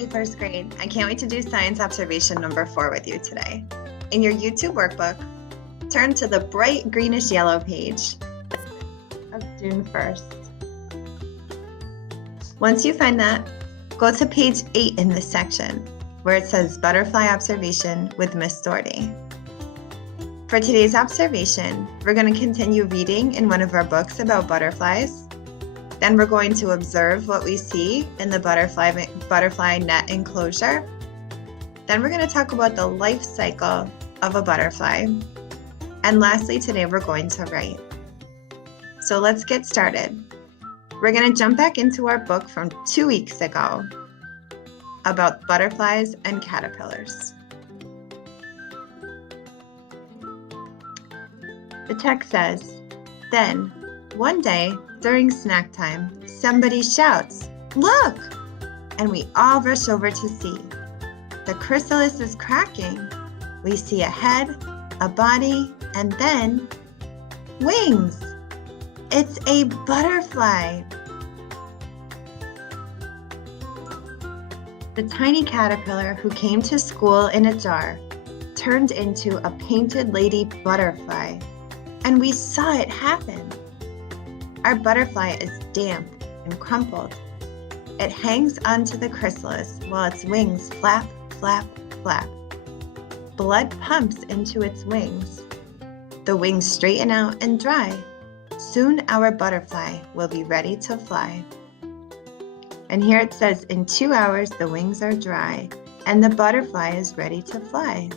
Hey first grade, I can't wait to do science observation number 4 with you today. In your YouTube workbook, turn to the bright greenish yellow page of June 1st. Once you find that, go to page 8 in this section where it says Butterfly Observation with Miss Doherty. For today's observation, we're going to continue reading in one of our books about butterflies. Then we're going to observe what we see in the butterfly net enclosure. Then we're going to talk about the life cycle of a butterfly. And lastly, today we're going to write. So let's get started. We're going to jump back into our book from 2 weeks ago about butterflies and caterpillars. The text says, "Then, one day, during snack time, somebody shouts, 'Look!' And we all rush over to see. The chrysalis is cracking. We see a head, a body, and then wings. It's a butterfly." The tiny caterpillar who came to school in a jar turned into a painted lady butterfly, and we saw it happen. Our butterfly is damp and crumpled. It hangs onto the chrysalis while its wings flap, flap, flap. Blood pumps into its wings. The wings straighten out and dry. Soon our butterfly will be ready to fly. And here it says, in 2 hours the wings are dry and the butterfly is ready to fly.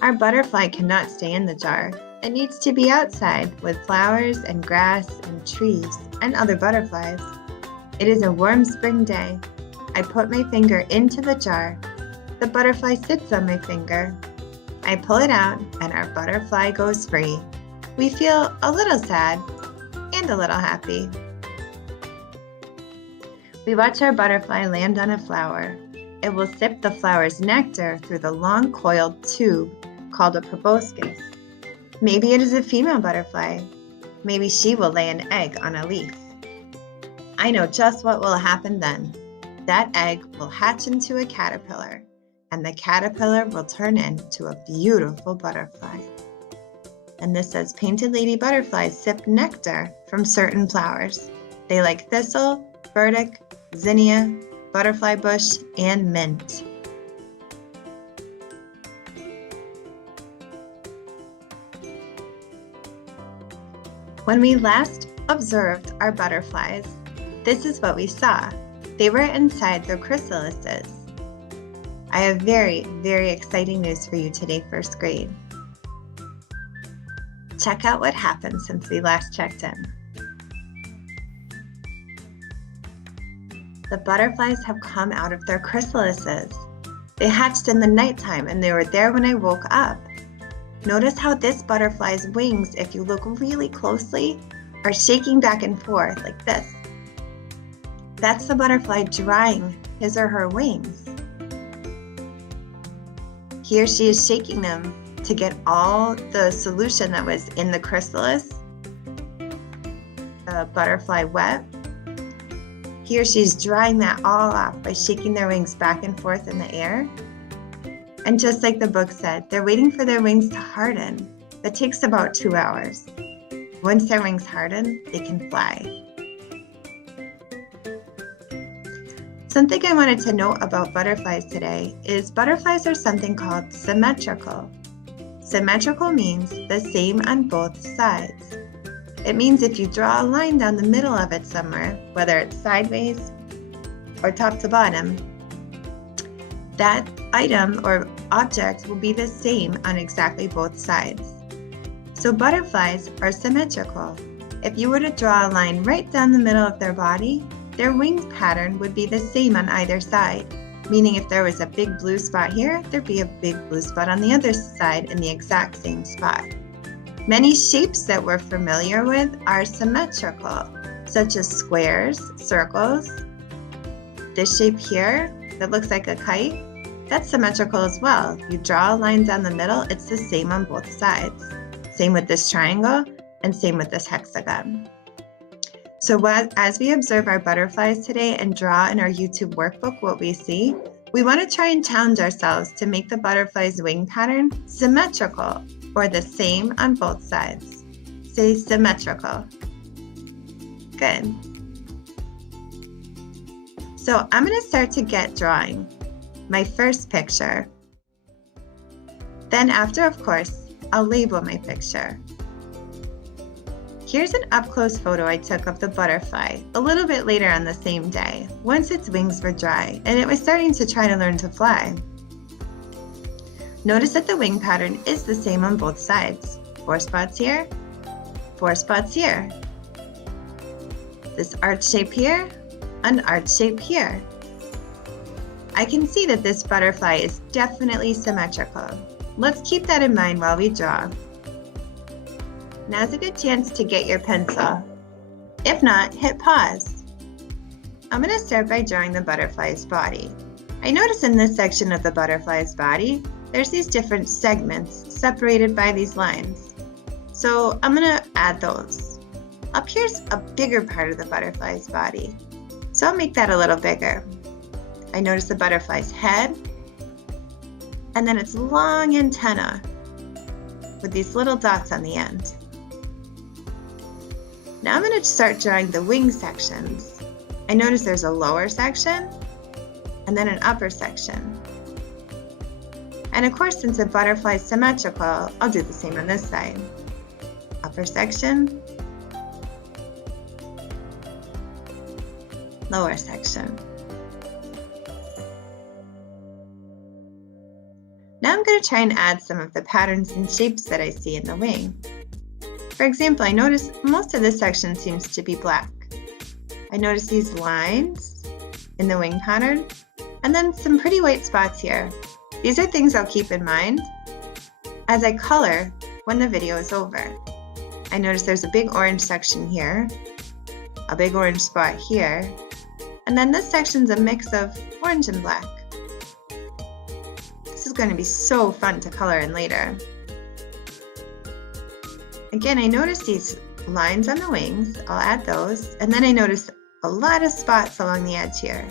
Our butterfly cannot stay in the jar. It needs to be outside with flowers and grass and trees and other butterflies. It is a warm spring day. I put my finger into the jar. The butterfly sits on my finger. I pull it out and our butterfly goes free. We feel a little sad and a little happy. We watch our butterfly land on a flower. It will sip the flower's nectar through the long coiled tube called a proboscis. Maybe it is a female butterfly. Maybe she will lay an egg on a leaf. I know just what will happen then. That egg will hatch into a caterpillar, and the caterpillar will turn into a beautiful butterfly. And this says, painted lady butterflies sip nectar from certain flowers. They like thistle, burdock, zinnia, butterfly bush, and mint. When we last observed our butterflies, this is what we saw. They were inside their chrysalises. I have very, very exciting news for you today, first grade. Check out what happened since we last checked in. The butterflies have come out of their chrysalises. They hatched in the nighttime and they were there when I woke up. Notice how this butterfly's wings, if you look really closely, are shaking back and forth like this. That's the butterfly drying his or her wings. He or she is shaking them to get all the solution that was in the chrysalis, the butterfly wet. He or she is drying that all off by shaking their wings back and forth in the air. And just like the book said, they're waiting for their wings to harden. That takes about 2 hours. Once their wings harden, they can fly. Something I wanted to note about butterflies today is butterflies are something called symmetrical. Symmetrical means the same on both sides. It means if you draw a line down the middle of it somewhere, whether it's sideways or top to bottom, that item or object will be the same on exactly both sides. So butterflies are symmetrical. If you were to draw a line right down the middle of their body, their wing pattern would be the same on either side, meaning if there was a big blue spot here, there'd be a big blue spot on the other side in the exact same spot. Many shapes that we're familiar with are symmetrical, such as squares, circles. This shape here that looks like a kite, that's symmetrical as well. You draw a line down the middle, it's the same on both sides. Same with this triangle and same with this hexagon. So as we observe our butterflies today and draw in our YouTube workbook what we see, we want to try and challenge ourselves to make the butterfly's wing pattern symmetrical or the same on both sides. Say symmetrical. Good. So I'm going to start to get drawing my first picture. Then after, of course, I'll label my picture. Here's an up-close photo I took of the butterfly a little bit later on the same day, once its wings were dry and it was starting to try to learn to fly. Notice that the wing pattern is the same on both sides. 4 spots here, 4 spots here. This arch shape here, an arch shape here. I can see that this butterfly is definitely symmetrical. Let's keep that in mind while we draw. Now's a good chance to get your pencil. If not, hit pause. I'm going to start by drawing the butterfly's body. I notice in this section of the butterfly's body, there's these different segments separated by these lines. So I'm going to add those. Up here's a bigger part of the butterfly's body. So I'll make that a little bigger. I notice the butterfly's head, and then its long antenna with these little dots on the end. Now I'm going to start drawing the wing sections. I notice there's a lower section and then an upper section. And of course, since a butterfly is symmetrical, I'll do the same on this side. Upper section, lower section. Now I'm going to try and add some of the patterns and shapes that I see in the wing. For example, I notice most of this section seems to be black. I notice these lines in the wing pattern, and then some pretty white spots here. These are things I'll keep in mind as I color when the video is over. I notice there's a big orange section here, a big orange spot here, and then this section's a mix of orange and black. This is going to be so fun to color in later. Again, I notice these lines on the wings. I'll add those. And then I notice a lot of spots along the edge here.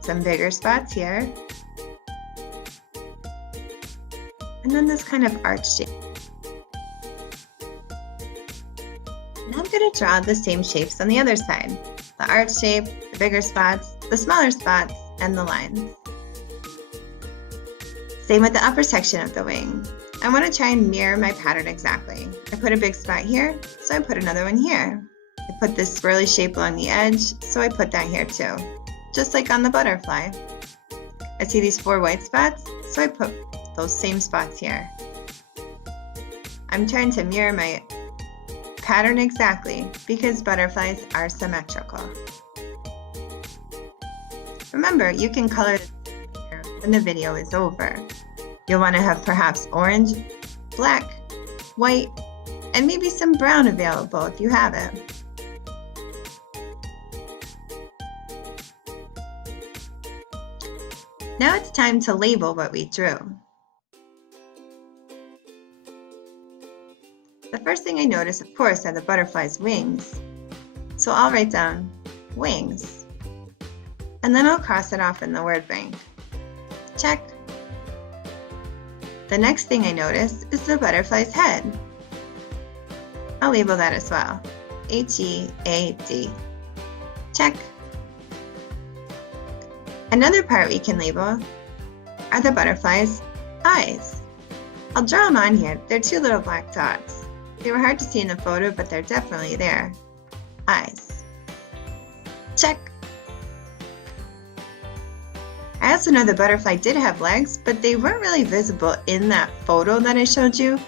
Some bigger spots here. And then this kind of arch shape. Now I'm going to draw the same shapes on the other side. The arch shape, the bigger spots, the smaller spots, and the lines. Same with the upper section of the wing. I want to try and mirror my pattern exactly. I put a big spot here, so I put another one here. I put this swirly shape along the edge, so I put that here too. Just like on the butterfly. I see these 4 white spots, so I put those same spots here. I'm trying to mirror my pattern exactly because butterflies are symmetrical. Remember, you can color when the video is over. You'll want to have perhaps orange, black, white, and maybe some brown available if you have it. Now it's time to label what we drew. The first thing I notice, of course, are the butterfly's wings. So I'll write down wings, and then I'll cross it off in the word bank. Check. The next thing I notice is the butterfly's head. I'll label that as well. H-E-A-D. Check. Another part we can label are the butterfly's eyes. I'll draw them on here. They're 2 little black dots. They were hard to see in the photo, but they're definitely there. Eyes. Check. I also know the butterfly did have legs, but they weren't really visible in that photo that I showed you.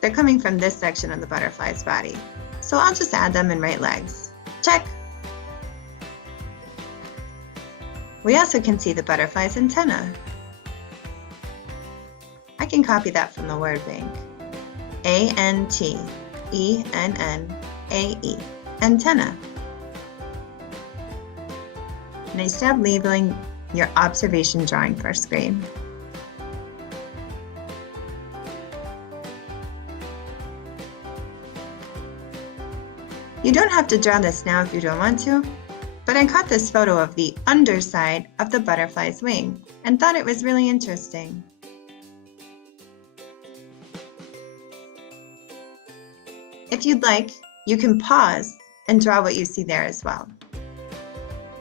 They're coming from this section of the butterfly's body. So I'll just add them and write legs. Check. We also can see the butterfly's antenna. I can copy that from the word bank. A-N-T-E-N-N-A-E. Antenna. Nice job labeling your observation drawing first grade. You don't have to draw this now if you don't want to, but I caught this photo of the underside of the butterfly's wing and thought it was really interesting. If you'd like, you can pause and draw what you see there as well.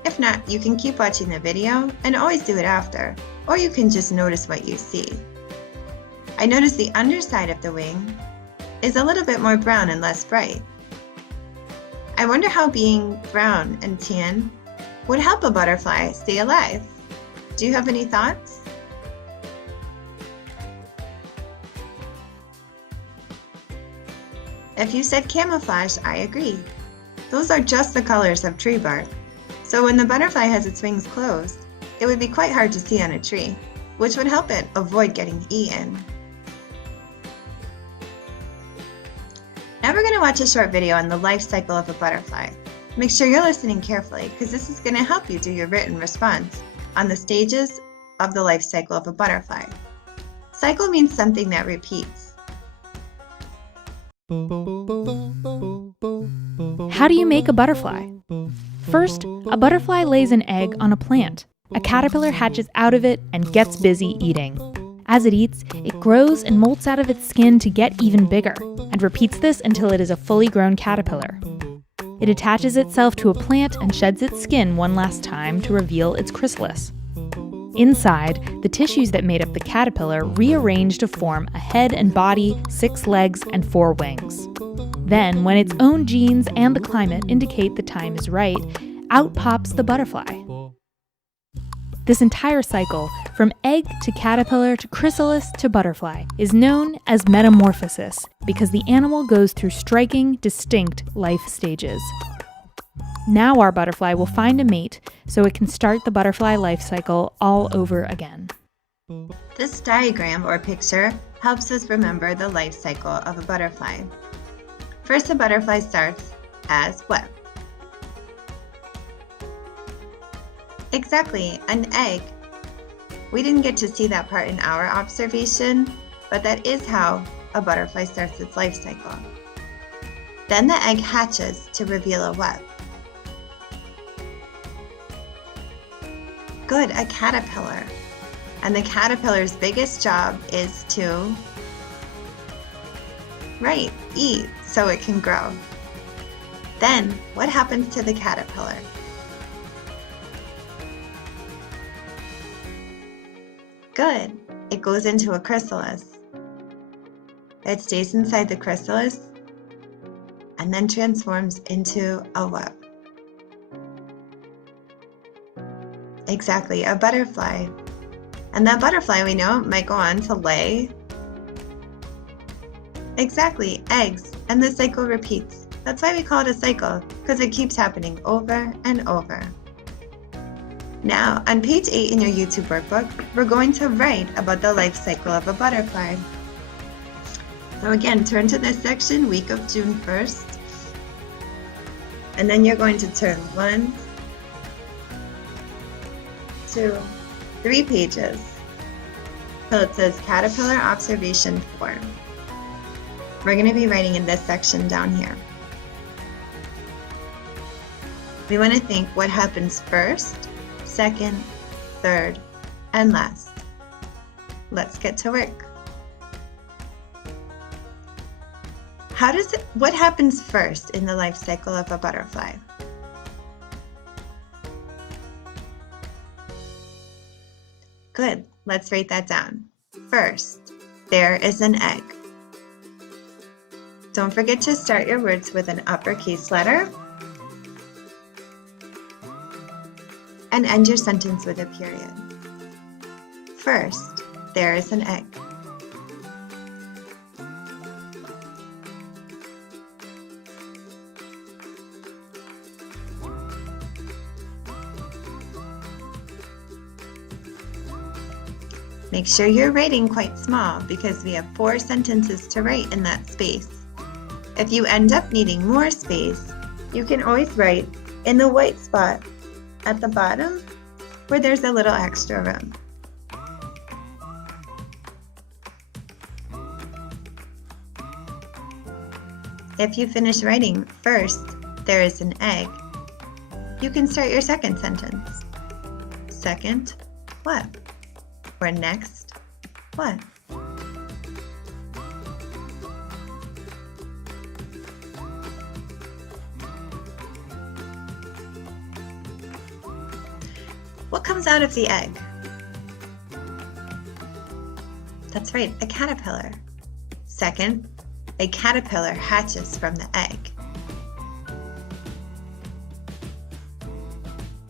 If not, you can keep watching the video and always do it after, or you can just notice what you see. I noticed the underside of the wing is a little bit more brown and less bright. I wonder how being brown and tan would help a butterfly stay alive. Do you have any thoughts? If you said camouflage, I agree. Those are just the colors of tree bark. So when the butterfly has its wings closed, it would be quite hard to see on a tree, which would help it avoid getting eaten. Now we're going to watch a short video on the life cycle of a butterfly. Make sure you're listening carefully because this is going to help you do your written response on the stages of the life cycle of a butterfly. Cycle means something that repeats. How do you make a butterfly? First, a butterfly lays an egg on a plant. A caterpillar hatches out of it and gets busy eating. As it eats, it grows and molts out of its skin to get even bigger, and repeats this until it is a fully grown caterpillar. It attaches itself to a plant and sheds its skin one last time to reveal its chrysalis. Inside, the tissues that made up the caterpillar rearrange to form a head and body, 6 legs, and 4 wings. Then, when its own genes and the climate indicate the time is right, out pops the butterfly. This entire cycle, from egg to caterpillar to chrysalis to butterfly, is known as metamorphosis because the animal goes through striking, distinct life stages. Now our butterfly will find a mate so it can start the butterfly life cycle all over again. This diagram or picture helps us remember the life cycle of a butterfly. First, a butterfly starts as what? Exactly, an egg. We didn't get to see that part in our observation, but that is how a butterfly starts its life cycle. Then the egg hatches to reveal a what? Good, a caterpillar. And the caterpillar's biggest job is to, eat so it can grow. Then, what happens to the caterpillar? Good, it goes into a chrysalis. It stays inside the chrysalis and then transforms into a what? Exactly, a butterfly. And that butterfly, we know, might go on to lay. Exactly, eggs, and the cycle repeats. That's why we call it a cycle, because it keeps happening over and over. Now, on page 8 in your YouTube workbook, we're going to write about the life cycle of a butterfly. So again, turn to this section, week of June 1st, and then you're going to turn 1, 2, 3 pages. So it says Caterpillar Observation 4. We're going to be writing in this section down here. We want to think what happens first, second, third, and last. Let's get to work. What happens first in the life cycle of a butterfly? Good, let's write that down. First, there is an egg. Don't forget to start your words with an uppercase letter and end your sentence with a period. First, there is an egg. Make sure you're writing quite small because we have 4 sentences to write in that space. If you end up needing more space, you can always write in the white spot at the bottom where there's a little extra room. If you finish writing, first, there is an egg, you can start your second sentence. Second, what? Or next, what? What comes out of the egg? That's right, a caterpillar. Second, a caterpillar hatches from the egg.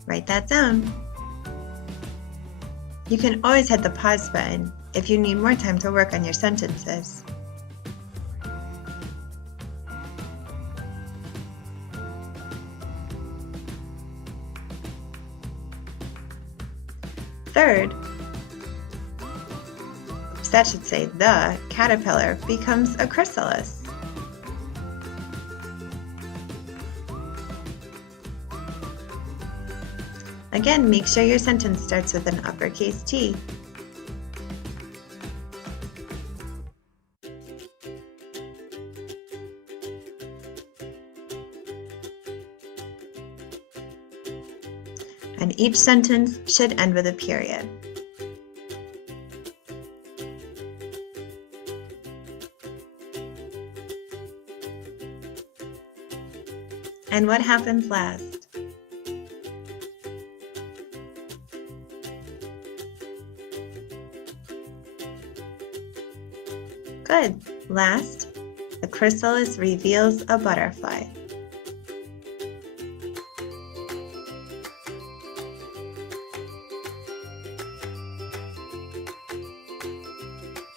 Write that down. You can always hit the pause button if you need more time to work on your sentences. Third, that should say the caterpillar becomes a chrysalis. Again, make sure your sentence starts with an uppercase T. And each sentence should end with a period. And what happens last? Good. Last, the chrysalis reveals a butterfly.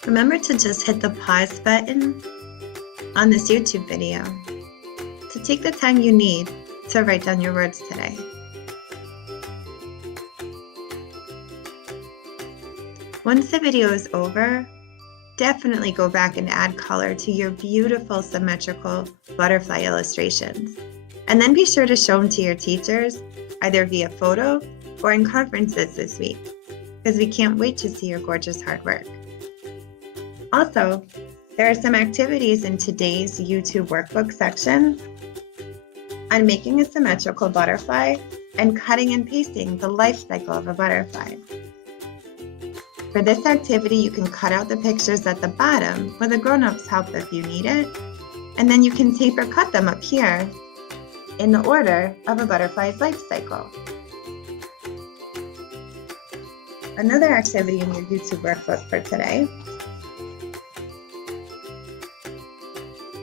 Remember to just hit the pause button on this YouTube video to take the time you need to write down your words today. Once the video is over, definitely go back and add color to your beautiful symmetrical butterfly illustrations. And then be sure to show them to your teachers, either via photo or in conferences this week, because we can't wait to see your gorgeous hard work. Also, there are some activities in today's YouTube workbook section on making a symmetrical butterfly and cutting and pasting the life cycle of a butterfly. For this activity, you can cut out the pictures at the bottom where the grown-ups help if you need it, and then you can tape or cut them up here in the order of a butterfly's life cycle. Another activity in your YouTube workbook for today,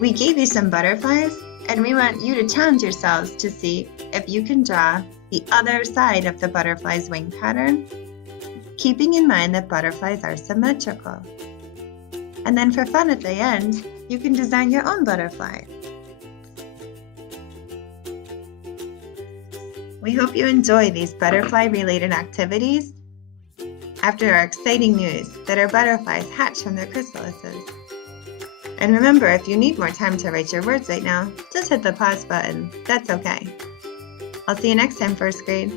we gave you some butterflies and we want you to challenge yourselves to see if you can draw the other side of the butterfly's wing pattern, keeping in mind that butterflies are symmetrical. And then for fun at the end, you can design your own butterfly. We hope you enjoy these butterfly-related activities after our exciting news that our butterflies hatch from their chrysalises. And remember, if you need more time to write your words right now, just hit the pause button. That's okay. I'll see you next time, first grade.